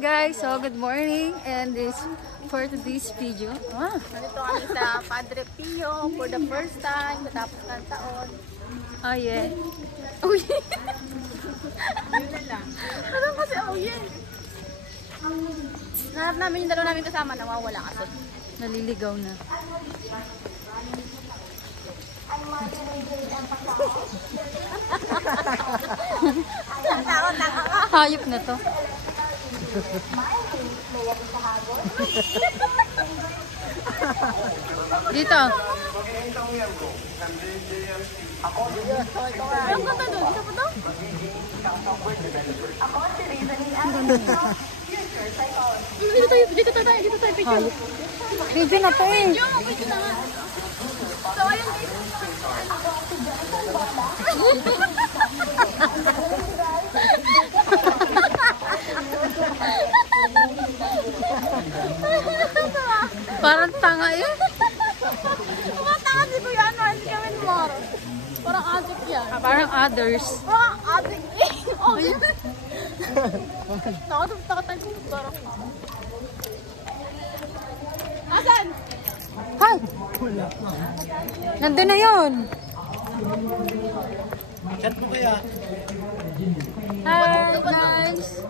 Guys, so good morning and this for today's video. Nandito kami sa Padre Pio for the first time matapos ng taon. Oh yeah. Oh yeah. Yun na lang. Ano kasi oh yeah. Nahanap namin yung dalawa namin kasama, nawawala kasi. Naliligaw na. Takot ka. Hayop na to. Dito. Anong kanta doon? Isa pa doon? Dito tayo picture. Video na to eh. Yung, picture na nga. So, ayun Parang tanga yun. Kumatanga si Kuya Ano, hindi kami more. Parang addict yan. Parang others. Parang addict eh. Oh, yun. Takot tayo. Parang. Asan? Hi! Nandun na yun. Chat mo kaya? Hi, guys.